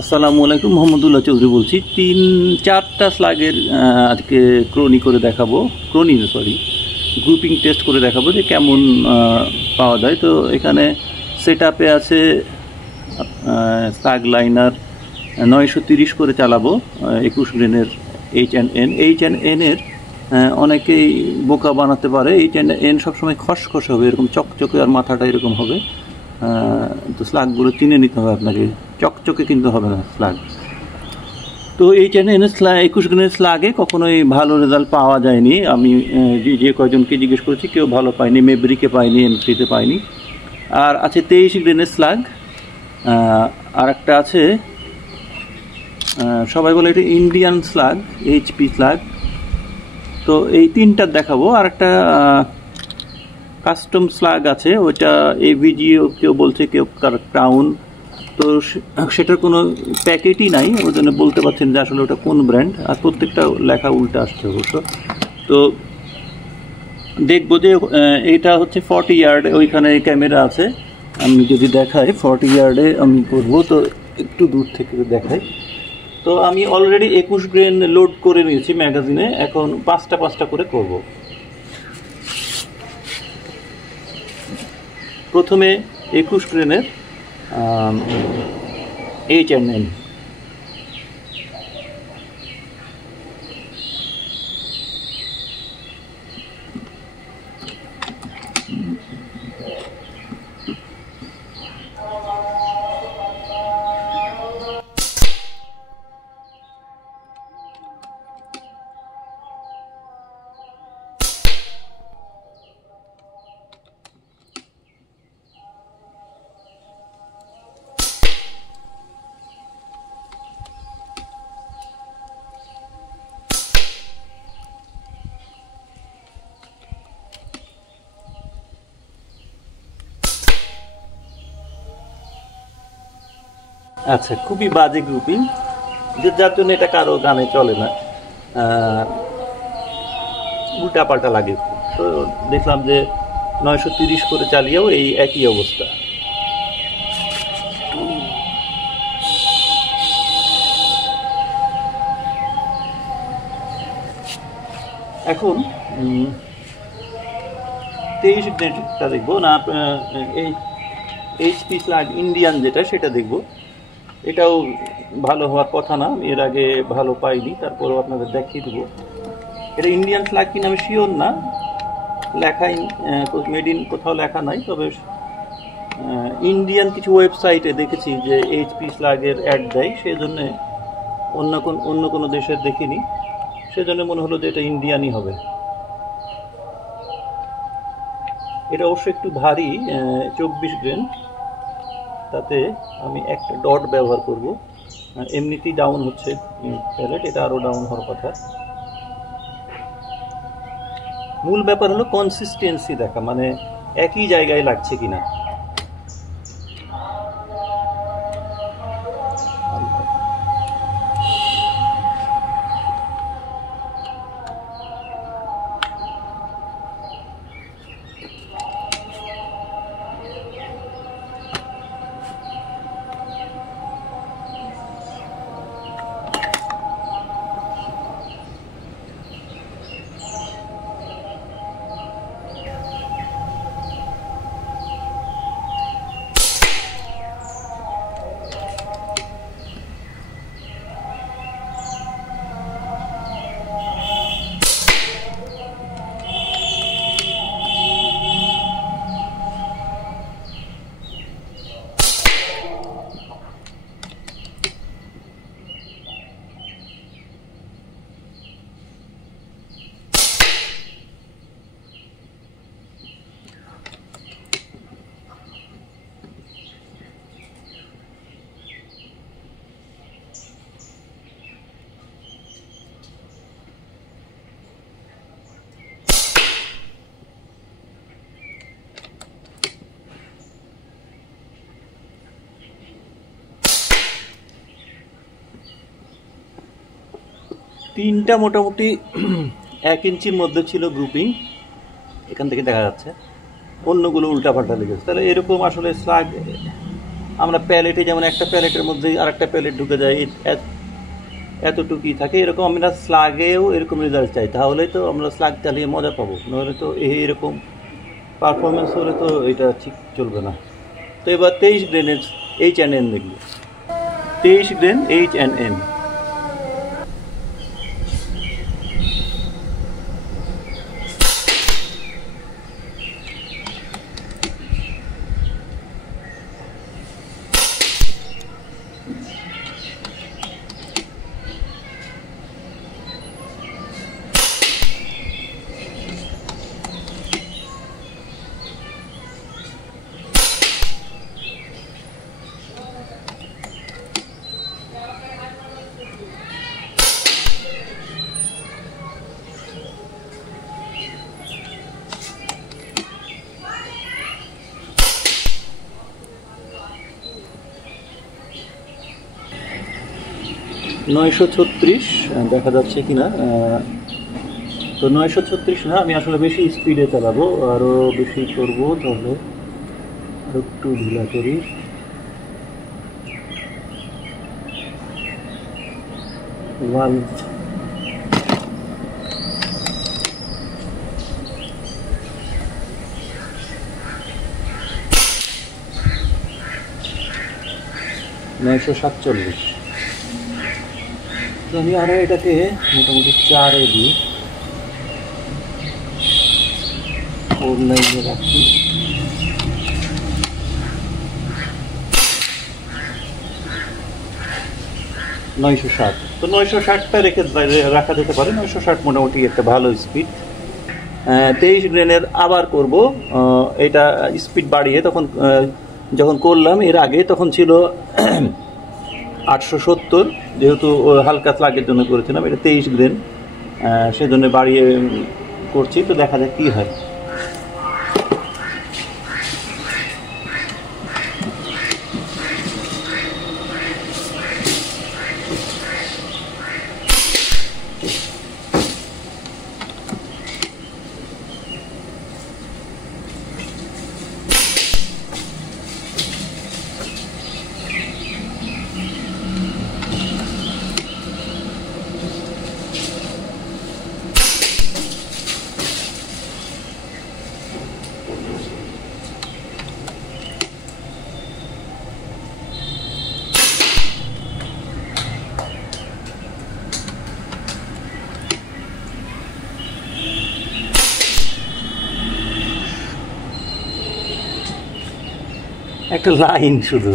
আসসালামু আলাইকুম, মোহাম্মদুল্লাহ চৌধুরী বলছি। 3-4টা স্লাগের আজকে গ্রুপিং টেস্ট করে দেখাবো যে কেমন পাওয়া যায়। তো এখানে সেট আপে আছে স্লাগ লাইনার 930 করে চালাবো, 21 গ্রেনের এইচ অ্যান্ড এনের অনেকেই বোকা বানাতে পারে। এইচ অ্যান্ড সবসময় খসখসে হবে, এরকম চকচকে, আর মাথাটা এরকম হবে। তো স্লাগগুলো চিনে নিতে হবে আপনাকে, চকচকে কিন্তু হবে না স্লাগ। তো এইচ অ্যান্ড এন 21 গ্রেনের স্লাগে কখনোই ভালো রেজাল্ট পাওয়া যায়নি। আমি যে কয়জনকে জিজ্ঞেস করেছি কেউ ভালো পায়নি, মেব্রিকে পায়নি, M3-তে পায়নি। আর আছে 23 গ্রেনের স্লাগ, আর একটা আছে সবাই বলে এটা ইন্ডিয়ান স্লাগ, HP স্লাগ। তো এই তিনটার দেখাবো। আর একটা কাস্টম স্লাগ আছে, ওইটা AVGO কেউ বলছে, কেউ ক্রাউন। তো সেটার কোনো প্যাকেটই নাই, ওই জন্য বলতে পারছেন যে আসলে ওটা কোন ব্র্যান্ড। আর প্রত্যেকটা লেখা উল্টা আসছে অবশ্য। তো দেখবো যে এটা হচ্ছে 40 ইয়ার্ড, ওইখানে ক্যামেরা আছে। আমি যদি দেখাই 40 ইয়ার্ডে আমি করবো, তো একটু দূর থেকে দেখাই। তো আমি অলরেডি 21 গ্রেন লোড করে নিয়েছি ম্যাগাজিনে, এখন 5টা করে করব। প্রথমে 21 গ্রেনের এইচ&এন। আচ্ছা, খুবই বাজে গ্রুপিং, যার জন্য এটা কারো গানে চলে না, উল্টা পাল্টা লাগে খুব। তো দেখলাম যে 930 করে চালিয়েও এই একই অবস্থা। এখন 23 গ্রেডটা দেখবো না, এই HP স্লাগ ইন্ডিয়ান যেটা, সেটা দেখব। এটাও ভালো হওয়ার কথা না, এর আগে ভালো পাইনি, তারপরেও আপনাদের দেখিয়ে দেবো। এটা ইন্ডিয়ান স্লাগ কিনা আমি শিওর না, লেখাই মেড ইন কোথাও লেখা নাই। তবে ইন্ডিয়ান কিছু ওয়েবসাইটে দেখেছি যে HP স্লাগের অ্যাড দেয়, সেই জন্যে অন্য কোনো দেশের দেখিনি, সেজন্য মনে হলো যে এটা ইন্ডিয়ানই হবে। এটা অবশ্য একটু ভারী, 24 গ্রেন, তাতে আমি একটা ডট ব্যবহার করব। এমনিতেই ডাউন হচ্ছে প্যালেট, এটা আরও ডাউন হওয়ার কথা। মূল ব্যাপার হলো কনসিস্টেন্সি দেখা, মানে একই জায়গায় লাগছে কিনা। তিনটা মোটামুটি 1 ইঞ্চির মধ্যে ছিল গ্রুপিং, এখান থেকে দেখা যাচ্ছে। অন্যগুলো উল্টাপাল্টা লেগেছে। তাহলে এরকম আসলে স্লাগ আমরা প্যালেটে যেমন একটা প্যালেটের মধ্যে আরেকটা প্যালেট ঢুকে যায়, এতটুকুই থাকে, এরকম আমরা স্লাগেও এরকম রেজাল্ট চাই, তাহলে তো আমরা স্লাগ চালিয়ে মজা পাবো, নাহলে তো এরকম পারফরমেন্স হলে তো এটা ঠিক চলবে না। তো এবার 23 গ্রেনের H&N দেখব, 23 গ্রেন H&N। নয়শো 36 দেখা যাচ্ছে কিনা, তো 936 না, আমি আসলে বেশি স্পিডে চালাবো, আরও বেশি করবো, তাহলে আরও একটু ঢিলা করি। ভালভ নয়শো 47। তো আমি আরও এটাকে মোটামুটি 4-এ দিই, 4 লাইনে রাখি। তো 960টা রেখে রাখা যেতে পারে। 960 মোটামুটি একটা ভালো স্পিড। 23 গ্রেনের আবার করব, এটা স্পিড বাড়িয়ে, তখন যখন করলাম এর আগে তখন ছিল 870, যেহেতু হালকা স্লাগের জন্য করেছিলাম, এটা 23 গ্রেন, সেজন্য বাড়িয়ে করছি। তো দেখা যাক কী হয়। একটা লাইন শুধু।